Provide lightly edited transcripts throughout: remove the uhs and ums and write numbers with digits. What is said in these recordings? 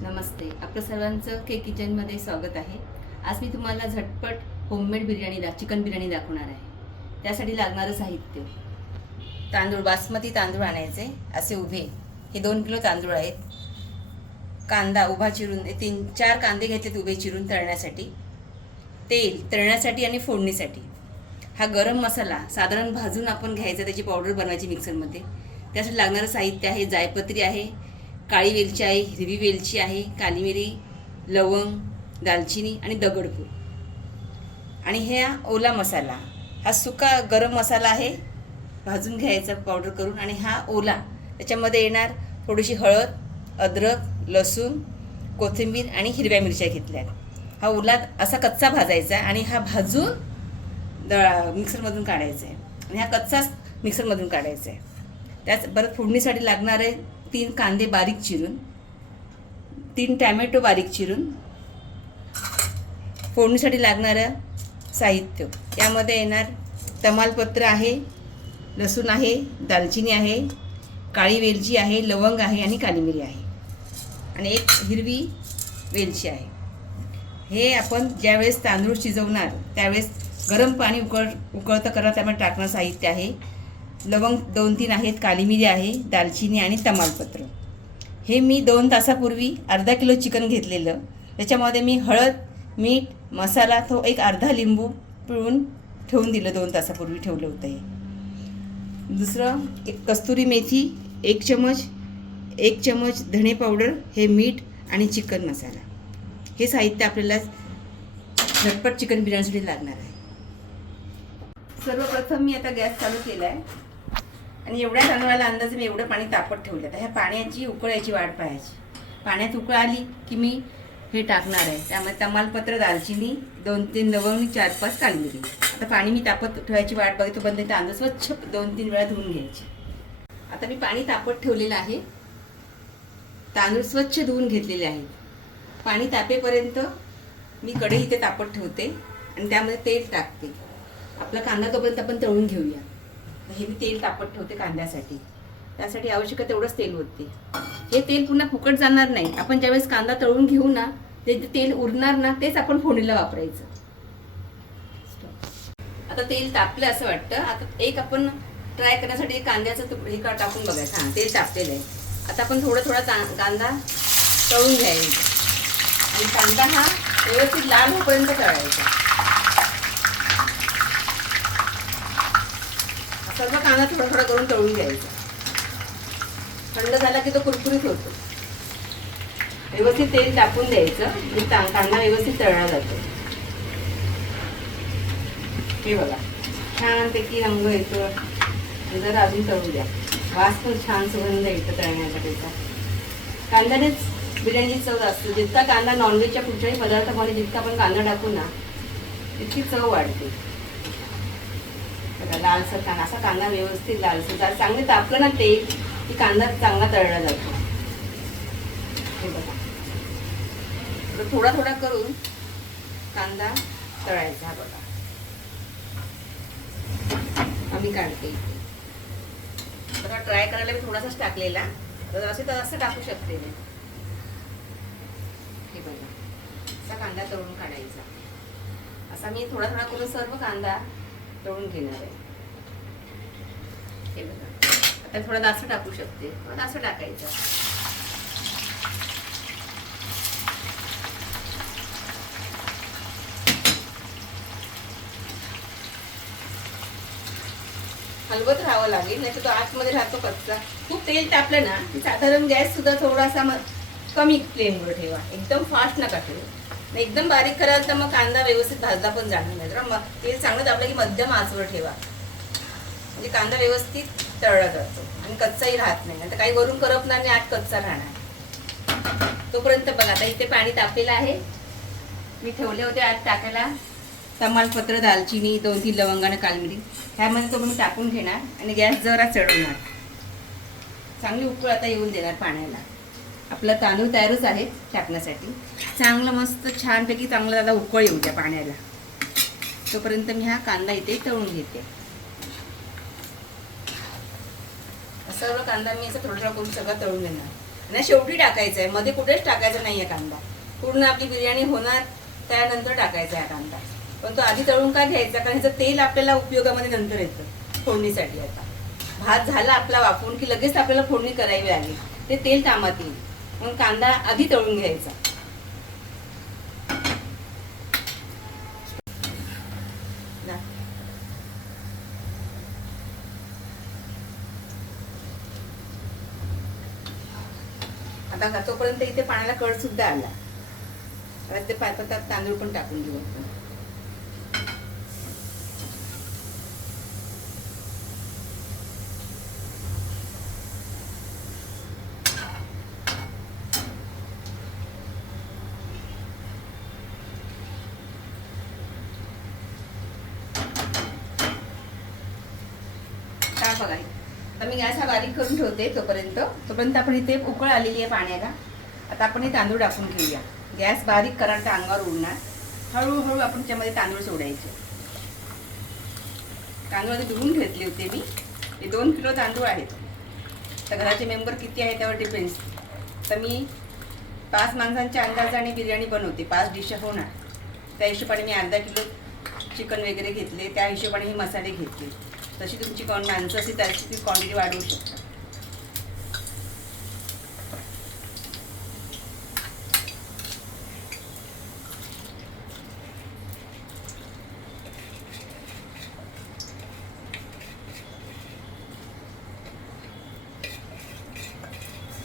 नमस्ते, आपलं सर्वांचं के किचनमध्ये स्वागत आहे. आज मी तुम्हाला झटपट होममेड चिकन बिर्याणी दाखवणार आहे. त्यासाठी लागणारं साहित्य: तांदूळ, बासमती तांदूळ आणायचे असे उभे, हे 2 किलो तांदूळ आहेत. कांदा उभा चिरून 3-4 कांदे घेतलेत उभे चिरून तळण्यासाठी. तेल तळण्यासाठी आणि फोडणीसाठी. हा गरम मसाला साधारण भाजून आपण घ्यायचा, त्याची पावडर बनवायची मिक्सरमध्ये. त्यासाठी लागणारं साहित्य आहे: जायपत्री आहे, काळी वेलची आहे, हिरवी वेलची आहे, काली मिरी, लवंग, दालचिनी आणि दगडफूल. आणि हा ओला मसाला, हा सुका गरम मसाला आहे, भाजून घ्यायचा पावडर करून. आणि हा ओला, त्याच्यामध्ये येणार थोडीशी हळद, अद्रक, लसूण, कोथिंबीर आणि हिरव्या मिरच्या घेतल्या. हा ओला असा कच्चा भाजायचा आणि हा भाजून मिक्सरमधून काढायचा आहे. आणि हा कच्चाच मिक्सरमधून काढायचा आहे. त्याच परत फोडणीसाठी लागणार आहे 3 कांदे बारीक चिरून, 3 टॅमॅटो बारीक चिरून. फोडणीसाठी लागणारं साहित्य: यामध्ये येणार तमालपत्र आहे, लसूण आहे, दालचिनी आहे, काळी वेलची आहे, लवंग आहे आणि काली मिरी आहे आणि 1 हिरवी वेलची आहे. हे आपण ज्यावेळेस तांदूळ शिजवणार त्यावेळेस गरम पाणी उकळतं करा, त्यामध्ये टाकणं साहित्य आहे. लवंग 2-3 आहेत, काली मिरी आहे, दालचिनी आणि तमालपत्र. हे मी 2 तासापूर्वी अर्धा किलो चिकन घेतलेलं. त्याच्यामध्ये मी हळद, मीठ, मसाला, तो एक अर्धा लिंबू पिळून ठेवून दिलं. 2 तासापूर्वी ठेवलं होतं हे. दुसरं, एक कस्तुरी मेथी 1 चमच, 1 चमच धणे पावडर, हे मीठ आणि चिकन मसाला. हे साहित्य आपल्याला झटपट चिकन बिर्याणीसाठी लागणार आहे. सर्वप्रथम मी आता गॅस चालू केला आहे आणि एवढ्या तांदळाला अंदाजे मी एवढं पाणी तापत ठेवलं. तर ह्या पाण्याची उकळायची वाट पाहायची. पाण्यात उकळ आली की मी हे टाकणार आहे. त्यामध्ये तमालपत्र, दालचिनी, 2-3 लवंग, 4-5 काली मिरी. आता पाणी मी तापत ठेवायची वाट बघतो, पण ते तांदूळ स्वच्छ 2-3 वेळा धुवून घ्यायचे. आता मी पाणी तापत ठेवलेलं आहे. तांदूळ स्वच्छ धुवून घेतलेले आहेत. पाणी तापेपर्यंत मी कढई इथे तापत ठेवते आणि त्यामध्ये तेल टाकते. आपला कांदा तोपर्यंत आपण तळून घेऊया. हे मी तेल तापत ठेवते कांद्यासाठी. त्यासाठी आवश्यक तेवढंच तेल होते. हे तेल पुन्हा फुकट जाणार नाही. आपण ज्यावेळेस कांदा तळून घेऊ ना, ते तेल उरणार ना, तेच आपण फोडणीला वापरायचं. आता तेल तापलं असं वाटतं. आता एक आपण ट्राय करण्यासाठी कांद्याचं हे टाकून बघायचं. हां, तेल तापलेलं आहे. आता आपण थोडा कांदा तळून घ्यायचा आणि कांदा हा व्यवस्थित लाल होईपर्यंत तळायचा. सर्व कांदा थोडा करून तळून घ्यायचा. थंड झाला की तो कुरकुरीत होतो. व्यवस्थित तेल टाकून द्यायचं म्हणजे कांदा व्यवस्थित तळला जातो. हे बघा, छानपैकी रंग येतो. जरा अजून तळून द्या. वास पण छान सुगंध येतो तळण्याचा. त्याचा कांद्यानेच बिर्याणीची चव असते. जितका कांदा नॉनव्हेजच्या कुठल्याही पदार्थामध्ये जितका आपण कांदा टाकू ना, तितकी चव वाढते. लालसर कांदा, असा कांदा व्यवस्थित लालसर चांगले तापलं ना तेल की कांदा चांगला तळला जातो. हे बघा, थोडा करून कांदा तळायचा. बघा, आम्ही काढते. बघा, ट्राय करायला मी थोडासाच टाकलेला, तर असं टाकू शकते मी. हे बघा, असा कांदा तळून काढायचा. असा मी थोडा करून सर्व कांदा तळून घेणार आहे. हे बघा, आता थोडा दास टाकू शकते. थोडा दास टाकायचा. हलवत राहावं लागेल, नाही तर तो आतमध्ये राहतो कच्चा. खूप तेल तापलं ना की साधारण गॅस सुद्धा थोडासा कमी फ्लेमवर ठेवा. एकदम फास्ट नका ठेवू. एकदम बारीक कराल तर मग कांदा व्यवस्थित भाजला पण जाणार नाही. तर तेल चांगलं तापलं की मध्यम आचवर ठेवा, म्हणजे कांदा व्यवस्थित तळला जातो आणि कच्चाही राहत नाही. आता काही वरून करपणार आणि आत कच्चा राहणार. तोपर्यंत बघा, आता इथे पाणी तापलेलं आहे. मी ठेवले होते आत टाकायला तमालपत्र, दालचिनी, 2-3 लवंग आणि काली मिरी. ह्यामध्ये तो मी टाकून घेणार आणि गॅस जरा चढवणार. चांगली उकळ आता येऊन देणार पाण्याला. आपला तांदूळ तयारच आहे टाकण्यासाठी. चांगलं मस्त छानपैकी चांगलं आता उकळ येऊ द्या पाण्याला. तोपर्यंत मी हा कांदा इथे तळून घेते. सर्व कांदा मी असं थोडं करून सगळं तळून घेणार. आणि शेवटी टाकायचा आहे, मध्ये कुठेच टाकायचा नाही आहे कांदा. पूर्ण आपली बिर्याणी होणार त्यानंतर टाकायचा आहे कांदा. पण तो आधी तळून का घ्यायचा, कारण ह्याचं तेल आपल्याला उपयोगामध्ये नंतर येतं फोडणीसाठी. आता भात झाला आपला वाफवून की लगेच आपल्याला फोडणी करावी लागेल, ते तेल कामात येईल. म्हणून कांदा आधी तळून घ्यायचा. आता तोपर्यंत इथे पाण्याला कळ सुद्धा आला. आता ते पातात तांदूळ पण टाकून घेऊ आपण. बघा आता मी गॅस हा बारीक करून ठेवते. तोपर्यंत आपण इथे उकळ आलेली आहे पाण्याला. आता आपण हे तांदूळ टाकून घेऊया. गॅस बारीक करा, तर अंगावर उडणार. हळूहळू आपण त्यामध्ये तांदूळ सोडायचे. तांदूळ आधी धुवून घेतले होते मी. हे 2 किलो तांदूळ आहेत. तर घराचे मेंबर किती आहे त्यावर डिपेंड्स. तर मी 5 माणसांच्या अंदाजाने बिर्याणी बनवते. 5 डिश होणार. त्या हिशोबाने मी अर्धा किलो चिकन वगैरे घेतले. त्या हिशोबाने मी मसाले घेतले. तशी तुमची माणसं असेल त्याची ती क्वांटिटी वाढवू शकता.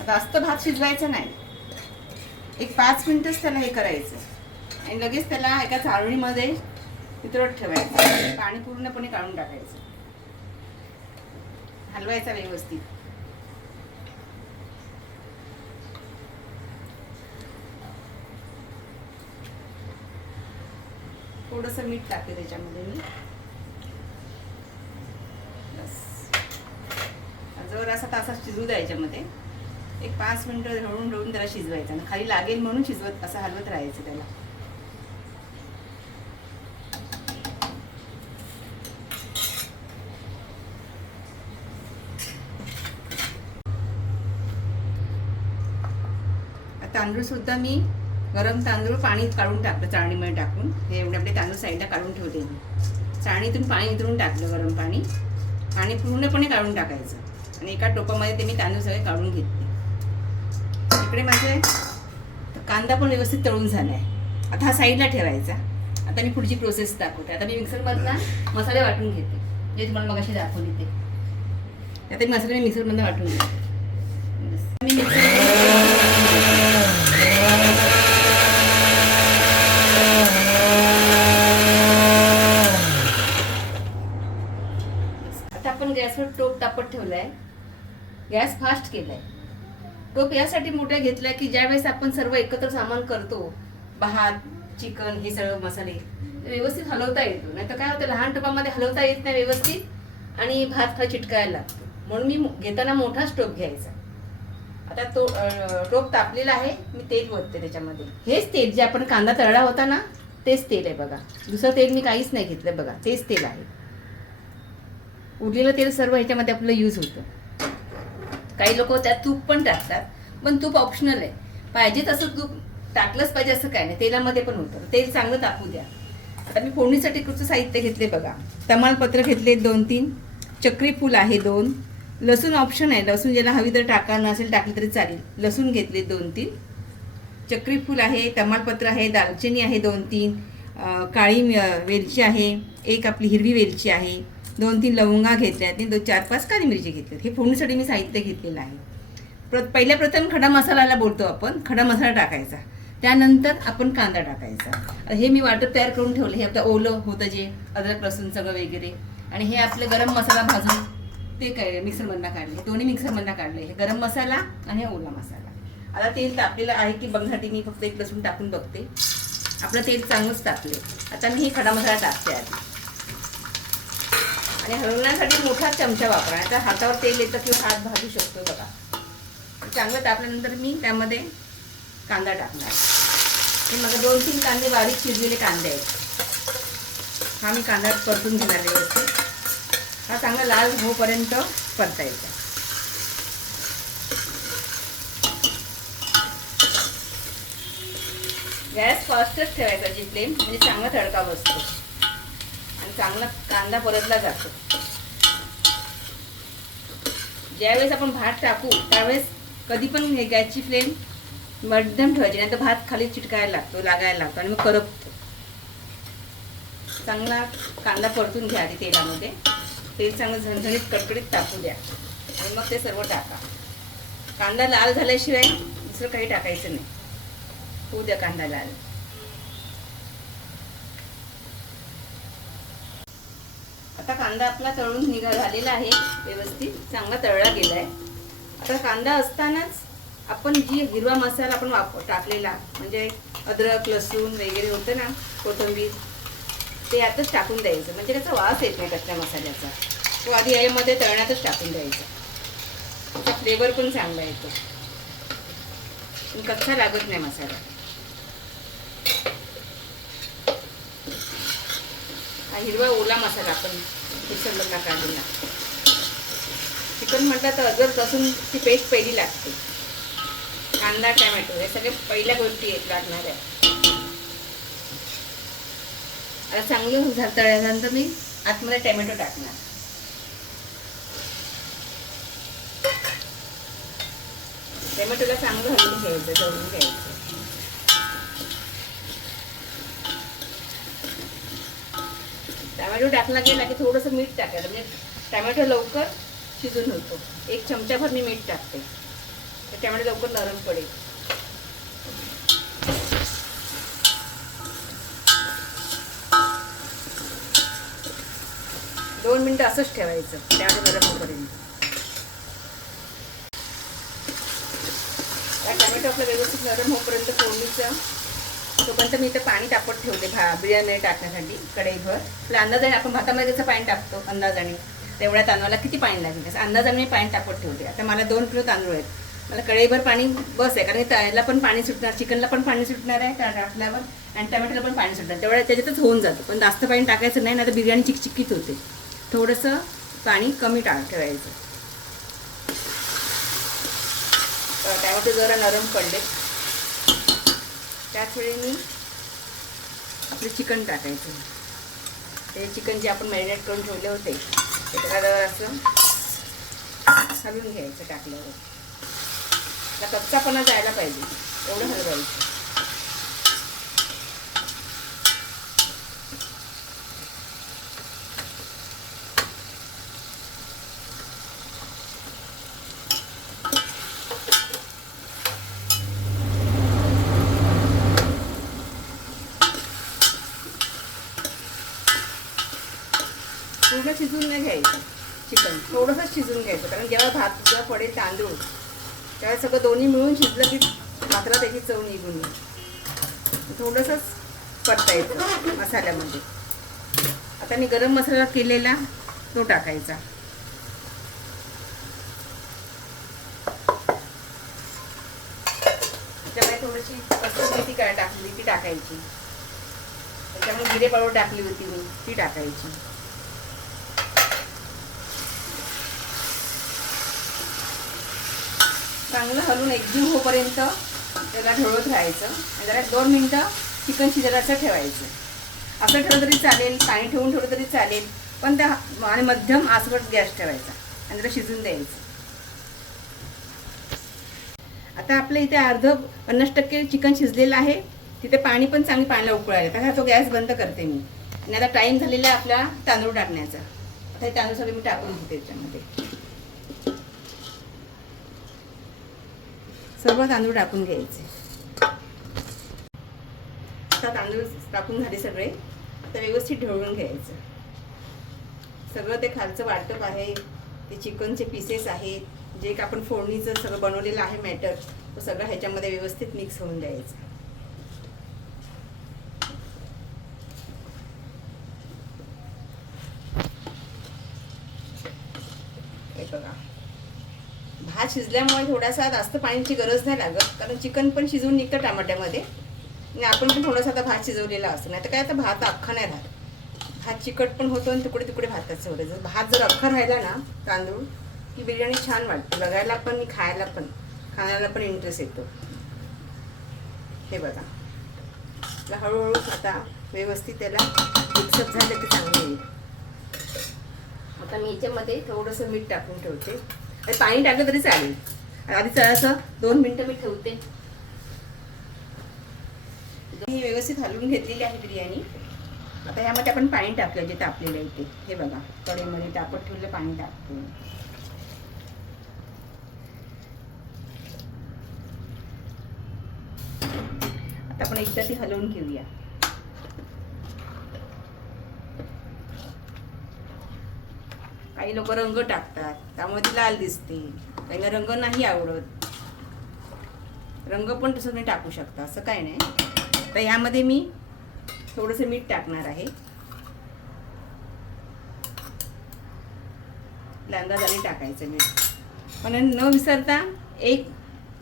जास्त भात शिजवायचा नाही. एक 5 मिनिटच त्याला हे करायचं आणि लगेच त्याला एका चाळणीमध्ये वितळत ठेवायचं. पाणी पूर्णपणे काढून टाकायचं. हलवायचा व्यवस्थित. थोडंसं मीठ टाकते त्याच्यामध्ये मी. बस जर असा तासा शिजू द्या. याच्यामध्ये एक 5 मिनिटं ढवळून त्याला शिजवायचं ना. खाली लागेल म्हणून शिजवत असं हलवत राहायचं त्याला. तांदूळ सुद्धा मी गरम तांदूळ पाणी काढून टाकलं चाळणीमध्ये टाकून. हे एवढे आपले तांदूळ साईडला काढून ठेवले मी. चाळणीतून पाणी नितरून टाकलं गरम पाणी. पाणी पूर्णपणे काढून टाकायचं आणि एका टोपामध्ये ते मी तांदूळ सगळे काढून घेतले. इकडे माझे कांदा पण व्यवस्थित तळून झाला आहे. आता हा साईडला ठेवायचा. आता मी पुढची प्रोसेस दाखवते. आता मी मिक्सरमधला मसाले वाटून घेते, जे तुम्हाला मगाशी दाखवली ते. आता मी मसाले मिक्सरमधून वाटून घेते. मी आता आपण गॅसवर टोप तापत ठेवलाय. गॅस फास्ट केलाय. टोप यासाठी मोठा घेतलाय की ज्यावेळेस आपण सर्व एकत्र सामान करतो, भात, चिकन, हे सगळं मसाले व्यवस्थित हलवता येतो. नाही तर काय होतं, लहान टोपामध्ये हलवता येत नाही व्यवस्थित आणि भात खा चिटकायला लागतो. म्हणून मी घेताना मोठाच टोप घ्यायचा. आता तो टोप तापलेला आहे. मी तेल ओतते त्याच्यामध्ये. हेच तेल जे आपण कांदा तळला होता ना, तेच तेल आहे बघा. दुसरं तेल मी काहीच नाही घेतलं बघा. तेच तेल आहे. उरलेलं तेल सर्व ह्याच्यामध्ये आपलं यूज होतं. काही लोक त्यात तूप पण टाकतात, पण तूप ऑप्शनल आहे. पाहिजे तसं तूप टाकलंच पाहिजे असं काय नाही. तेलामध्ये पण होतं. तेल चांगलं तापू द्या. आता मी फोडणीसाठी कुठचं साहित्य घेतले बघा. तमालपत्र घेतले 2-3, चक्री फूल आहे 2, लसूण ऑप्शन आहे. लसूण ज्याला हवी तर टाका, नसेल टाकली तरी चालेल. लसूण घेतले 2-3, चक्री फूल आहे, तमालपत्र आहे, दालचिनी आहे 2-3, काळी वेलची आहे, एक आपली हिरवी वेलची आहे, 2-3 लवंगा घेतल्या आणि 4-5 काळी मिरची घेतल्यात. हे फोडणीसाठी मी साहित्य घेतलेलं आहे. पहिल्या प्रथम खडा मसाल्याला बोलतो आपण. खडा मसाला टाकायचा. त्यानंतर आपण कांदा टाकायचा. हे मी वाटप तयार करून ठेवलं. हे आपलं ओलं होतं जे अद्रक लसूण सगळं वगैरे. आणि हे आपलं गरम मसाला भाजून ते काय मिक्सरमधनं काढले. दोन्ही मिक्सरमधनं काढले. हे गरम मसाला आणि ओला मसाला. आता तेल तापलेलं आहे की बघण्यासाठी मी फक्त एक लसूण टाकून बघते. आपलं तेल चांगलंच टाकले. आता मी हे खडा मसाला टाकते आधी. आणि हलवण्यासाठी मोठा चमचा वापरा. आता हातावर तेल येतं किंवा हात भाजू शकतो बघा. चांगलं तापल्यानंतर मी त्यामध्ये कांदा टाकणार. हे मग 2-3 कांदे बारीक शिजलेले कांदे आहेत. हा मी कांदा परतून घेणार व्यवस्थित. हा चांगला लाल होईपर्यंत परतायचा. गॅस फास्टच ठेवायचा जी फ्लेम, म्हणजे चांगला तडका बसतो आणि चांगला कांदा परतला जातो. ज्यावेळेस आपण भात टाकू त्यावेळेस कधी पण गॅसची फ्लेम मध्यम ठेवायची, नाही तर भात खाली चिटकायला लागतो, लागायला लागतो आणि मग करपतो. चांगला कांदा परतून घ्या आधी तेलामध्ये. तेल चांगलं झणझणीत कडकडीत टाकू द्या आणि मग ते सर्व टाका. कांदा लाल झाल्याशिवाय दुसरं काही टाकायचं नाही. होऊ द्या कांदा लाल. आता कांदा आपला तळून झालेला आहे, व्यवस्थित चांगला तळला गेला आहे. आता कांदा असतानाच आपण जी हिरवा मसाला आपण टाकलेला, म्हणजे अद्रक लसूण वगैरे होतं ना, कोथिंबीर, ते यातच टाकून द्यायचं. म्हणजे त्याचा वास येत नाही कच्च्या मसाल्याचा. तो आधी यामध्ये तळण्यातच टाकून द्यायचा. त्याचा फ्लेवर पण चांगला येतो, कच्चा लागत नाही मसाला. हा हिरवा ओला मसाला आपण मिक्सरमधला काढलेला. चिकन म्हटलं तर अद्रक लसूण ती पेस्ट पहिली लागते. कांदा टॅमॅटो हे सगळे पहिल्या गोष्टी लागणाऱ्या. आता चांगलं तळल्यानंतर मी आतमध्ये टॅमॅटो टाकणार. टॅमॅटोला चांगलं हलवून घ्यायचं, तळून घ्यायचं. टॅमॅटो टाकला गेला की थोडंसं मीठ टाकायचं, म्हणजे टॅमॅटो लवकर शिजून होतो. 1 चमचाभर मी मीठ टाकते, तर टॅमॅटो लवकर नरम पडेल. दोन मिनिटं असंच ठेवायचं टॅमॅटो नरम होईपर्यंत. टॅमॅटो आपलं व्यवस्थित नरम होईपर्यंत फोडणीचं तोपर्यंत मी इथं पाणी तापत ठेवले बिर्याणी टाकण्यासाठी कढईभर. आपल्या अंदाजाने आपण भातामध्ये जसं पाणी टाकतो अंदाजाने, तेवढ्या तांदळाला किती पाणी लागेल तसं अंदाजाने मी पाणी तापत ठेवते. आता मला 2 किलो तांदूळ आहेत, मला कढईभर पाणी बस आहे, कारण त्याला पण पाणी सुटणार, चिकनला पण पाणी सुटणार आहे टाकल्यावर, आणि टॅमॅटोला पण पाणी सुटणार. तेवढ्या त्याच्यातच होऊन जातं. पण जास्त पाणी टाकायचं नाही, नाही तर बिर्याणी चिकचिकीत होते. थोडंसं पाणी कमी ठेवायचं. टॅमॅटो जरा नरम पडले त्याच वेळी मी आपले चिकन टाकायचं. ते चिकन जे आपण मॅरिनेट करून ठेवले होते ते त्याच्यावर असं हलवून घ्यायचं. टाकल्यावर त्याला कच्चापणा जायला पाहिजे एवढं हलवायचं. पूर्ण शिजून नाही घ्यायचं चिकन, थोडंसं शिजून घ्यायचं, कारण जेव्हा पडेल तांदूळ तेव्हा सगळं दोन्ही मिळून शिजलं की भाताला त्याची चव निघून येईल. थोडंसंच परतायचं मसाल्यामध्ये. आता मी गरम मसाला केलेला तो टाकायचा. त्याच्यामुळे थोडीशी कसुरी मेथी टाकली ती टाकायची. त्याच्यामुळे जिरे पावडर टाकली होती मी, ती टाकायची. चांगलं हलवून एकजीव होईपर्यंत त्याला ढवळत राहायचं. आणि जरा 2 मिनटं चिकन शिजायला असं ठेवायचं. असं ठेवलं तरी चालेल, पाणी ठेवून ठेवलं तरी चालेल, पण त्या आणि मध्यम आचवर गॅस ठेवायचा आणि जरा शिजून द्यायचं. आता आपलं इथे 50% चिकन शिजलेलं आहे. तिथे पाणी पण चांगली पाण्याला उकळायला, तर तो गॅस बंद करते मी. आणि आता टाईम झालेला आहे आपला तांदूळ टाकण्याचा. आता हे तांदूळ सगळे मी टाकून घेते त्याच्यामध्ये. सर्व तांदूळ टाकून घ्यायचे. आता तांदूळ टाकून झाले सगळे. आता व्यवस्थित ढवळून घ्यायचं. सगळं ते खालचं वाटप आहे, ते चिकनचे पीसेस आहेत, जे आपण फोडणीचं सगळं बनवलेलं आहे मॅटर, तो सगळं ह्याच्यामध्ये व्यवस्थित मिक्स होऊन द्यायचं. हे बघा, भात शिजल्यामुळे थोडासा जास्त पाण्याची गरज नाही लागत, कारण चिकन पण शिजवून निघतं टमाट्यामध्ये आणि आपण पण थोडासा आता भात शिजवलेला असतो. नाही तर काय, आता भात अख्खा नाही राहत, भात चिकट पण होतो आणि तुकडे तुकडे भाताचे होते. जर भात जर अख्खा राहिला ना तांदूळ, की बिर्याणी छान वाटते बघायला पण आणि खायला पण, खाण्याला पण इंटरेस्ट येतो. हे बघा, हळूहळू आता व्यवस्थित त्याला मिक्सअप झालं की चांगलं येईल. आता मी याच्यामध्ये थोडंसं मीठ टाकून ठेवते. आणि पाणी टाकलं तरी चालेल. आधी जरासं 2 मिनटं मी ठेवते. ही व्यवस्थित हलवून घेतलेली आहे बिर्याणी. आता ह्यामध्ये आपण पाणी टाकलं जे तापलेलं आहे ते. हे बघा कढईमध्ये तापत ठेवलं पाणी टाकतो. आता आपण एकदा ती हलवून घेऊया. काही लोक रंग टाकतात त्यामुळे ती लाल दिसते. काहींना रंग नाही आवडत. रंग पण तसं तुम्ही टाकू शकता, असं काय नाही. तर यामध्ये मी थोडंसं मीठ टाकणार आहे. अंदाजाने टाकायचं मीठ. पण न विसरता 1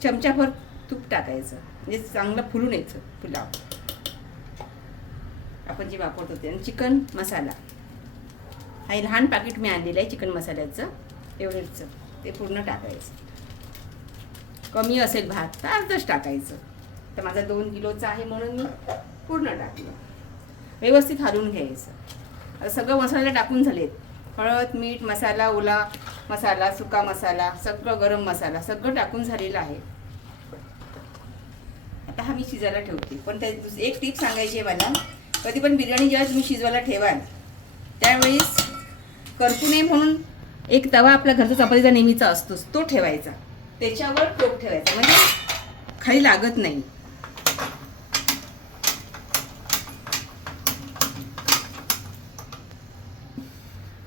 चमचाभर तूप टाकायचं, म्हणजे चांगलं फुलून यायचं पुलाव आपण जे वापरतो ते. आणि चिकन मसाला हा लहान पाकिट मी आणलेलं आहे चिकन मसाल्याचं, एवढंच ते पूर्ण टाकायचं. कमी असेल भात तर अर्धच टाकायचं. तर माझा 2 किलोचा आहे म्हणून मी पूर्ण टाकलं. व्यवस्थित हलवून घ्यायचं. आता सगळं मसाला टाकून झालेत. हळद, मीठ, मसाला, ओला मसाला, सुका मसाला, सगळं गरम मसाला सगळं टाकून झालेलं आहे. आता हा मी शिजायला ठेवते. पण त्या एक टीप सांगायची आहे मला. कधी पण बिर्याणी जेव्हा तुम्ही शिजवायला ठेवाल त्यावेळेस करपू नये म्हणून एक तवा आपल्या घरचा चपातीचा नेहमीचा असतोच, तो ठेवायचा. त्याच्यावर टोप ठेवायचा, म्हणजे खाली लागत नाही.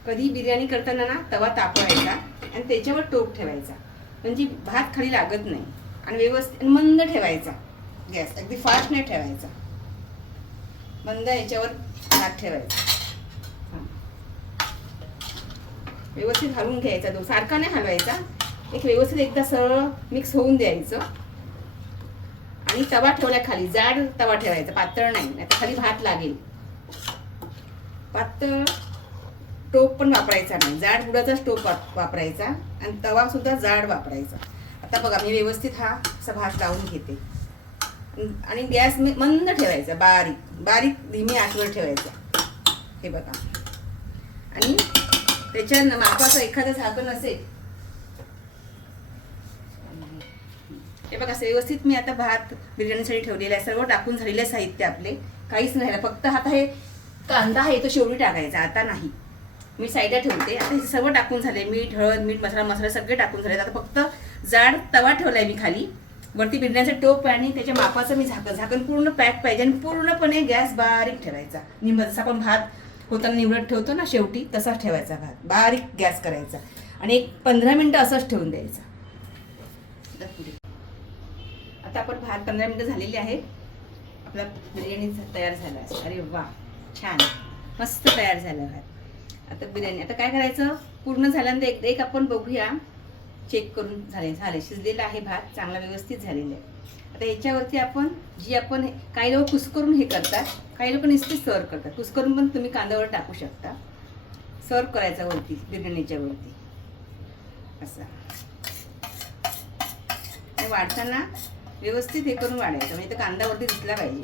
कधी बिर्याणी करताना ना तवा तापवायचा आणि त्याच्यावर टोप ठेवायचा, म्हणजे भात खाली लागत नाही. आणि व्यवस्थित मंद ठेवायचा गॅस, अगदी फास्ट नाही ठेवायचा. मंद याच्यावर भात ठेवायचा. व्यवस्थित हलवून घ्यायचा. सारखा नाही हलवायचा. एक व्यवस्थित एकदा सरळ मिक्स होऊन द्यायचं. आणि तवा ठेवला खाली, जाड तवा ठेवायचा, पातळ नाही, नाहीतर खाली भात लागेल. पातळ टोप पण वापरायचा नाही, जाड बुडाचाच टोप वापरायचा. आणि तवा सुद्धा जाड वापरायचा. आता बघा मी व्यवस्थित हा असा भात लावून घेते. आणि गॅस मंद ठेवायचा, बारीक बारीक धीमी आचेवर ठेवायचा. हे बघा. आणि त्याच्या मापाचं एखादं झाकण असेल, हे बघा व्यवस्थित मी आता भात बिर्याणीसाठी ठेवलेला आहे. सर्व टाकून झालेलं साहित्य आपले, काहीच नाही. फक्त आता हे कांदा आहे तो शेवटी टाकायचा, आता नाही. मी साईडला ठेवते. आता हे सर्व टाकून झाले. मीठ, हळद, मीठ, मसाला सगळे टाकून झाले. आता फक्त जाड तवा ठेवलाय मी खाली. वरती बिर्याणीचं टोप आणि त्याच्या मापाचं मी झाकण पूर्ण पॅक पाहिजे. आणि पूर्णपणे गॅस बारीक ठेवायचा. जसं आपण भात होताना निवडत ठेवतो ना शेवटी, तसाच ठेवायचा भात. बारीक गॅस करायचा आणि एक 15 मिनटं असंच ठेवून द्यायचं. आता आपण भात 15 मिनटं झालेली आहेत. आपला बिर्याणी तयार झाला. अरे वा, छान मस्त तयार झाला भात. आता बिर्याणी आता काय करायचं, पूर्ण झाल्यानंतर एक आपण बघूया, चेक करून झाले शिजलेला आहे भात, चांगला व्यवस्थित झालेला आहे. आता याच्यावरती आपण काही लोक कुस्करून हे करतात, काही लोक नुसते सर्व करतात. कुस्करून पण तुम्ही कांद्यावर टाकू शकता. सर्व करायचा वरती बिर्याणीच्या वरती असं. वाढताना व्यवस्थित हे करून वाढायचं, म्हणजे कांदा वरती दिसला पाहिजे.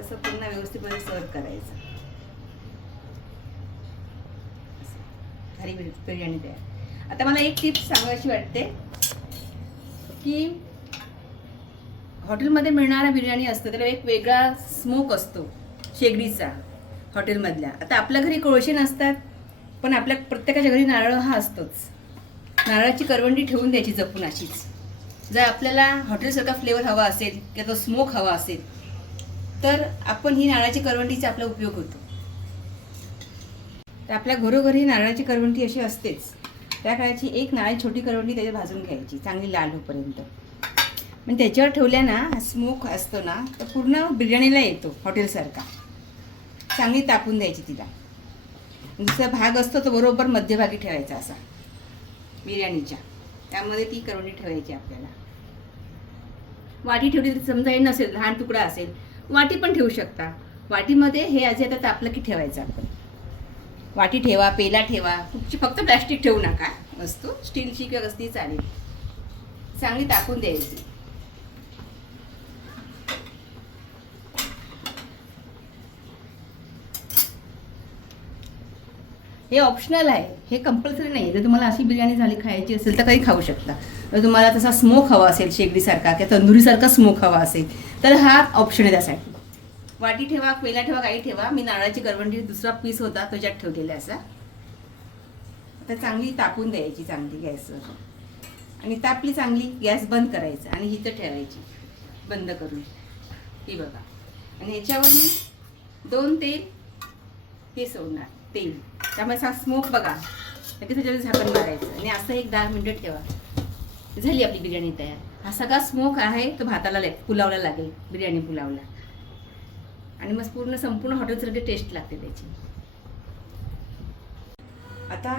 असं पूर्ण व्यवस्थितपणे सर्व करायचं. घरी बिर्याणी तयार. आता मला एक टिप सांगायची वाटते की हॉटेलमध्ये मिळणारा बिर्याणी असतो त्याला एक वेगळा स्मोक असतो शेगडीचा हॉटेलमधल्या. आता आपल्या घरी कोळसे नसतात, पण आपल्या प्रत्येकाच्या घरी नारळ हा असतोच. नारळाची करवंडी ठेवून द्यायची जपून अशीच. जर आपल्याला हॉटेलसारखा फ्लेवर हवा असेल किंवा तो स्मोक हवा असेल तर आपण ही नारळाची करवंडीचा आपला उपयोग होतो. तर आपल्या घरोघरी नारळाची करवंडी अशी असतेच. त्या काळाची एक नारळाची छोटी करवंडी त्याच्यात भाजून घ्यायची चांगली लाल होईपर्यंत. पण त्याच्यावर ठेवल्या ना स्मोक असतो ना तर पूर्ण बिर्याणीला येतो हॉटेलसारखा. चांगली तापून द्यायची तिला. दुसरा भाग असतो तो बरोबर मध्यभागी ठेवायचा असा बिर्याणीच्या, त्यामध्ये ती करवंडी ठेवायची. आपल्याला वाटी ठेवली तरी समजा नसेल, लहान तुकडा असेल वाटी पण ठेवू शकता. वाटीमध्ये हे आजी आता तापलं की ठेवायचं आपण. वाटी ठेवा, पेला ठेवा, तुमची फक्त प्लॅस्टिक ठेवू नका वस्तू, स्टीलची किंवा कसली चालेल. चांगली तापून द्यायची. हे ऑप्शनल आहे, हे कंपल्सरी नाही आहे. जर तुम्हाला अशी बिर्याणी झाली खायची असेल तर काही खाऊ शकता. जर तुम्हाला तसा स्मोक हवा असेल शेगडीसारखा किंवा तंदुरीसारखा स्मोक हवा असेल तर हा ऑप्शन आहे त्यासाठी. वाटी ठेवा, पेला ठेवा, काही ठेवा. मी नारळाची करवंटी दुसरा पीस होता तो ज्यात ठेवलेला असा. आता चांगली तापून द्यायची चांगली गॅसवर आणि तापली चांगली गॅस बंद करायचा आणि हिथं ठेवायची बंद करून. ही बघा. आणि ह्याच्यावर मी 2 तेल हे सोडणार तेल, त्यामुळे असा स्मोक बघा. लगेच त्याच्यावर झाकण मारायचं आणि असं एक 10 मिनिटं ठेवा. झाली आपली बिर्याणी तयार. हा सगळा स्मोक आहे तो भाताला पुलावला लागेल, बिर्याणी पुलावला. आणि मग पूर्ण संपूर्ण हॉटेलसारखी टेस्ट लागते त्याची. आता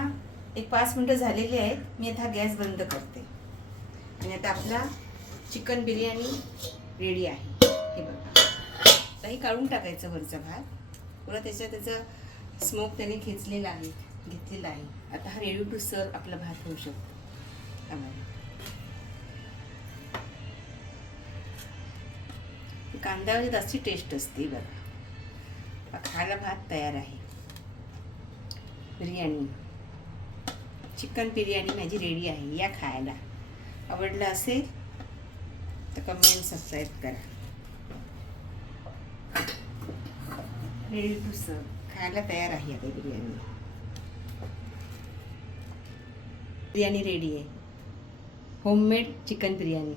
एक 5 मिनिटं झालेली आहेत. मी आता गॅस बंद करते आणि आता आपला चिकन बिर्याणी रेडी आहे. हे बघा. काही काढून टाकायचं वरचा भात. पुन्हा त्याचा स्मोक त्याने घेतलेला आहे. आता हा रेडी टू सर्व आपला भात होऊ शकतो. कांद्यावर जास्ती टेस्ट असते बघा. खायला भात तयार आहे. बिर्याणी चिकन बिर्याणी माझी रेडी आहे. या खायला. आवडलं असेल तर कमेंट सबस्क्राईब करा. रेडी टू सर्व खायला तयार आहे आता बिर्याणी. बिर्याणी रेडी आहे. Homemade chicken biryani.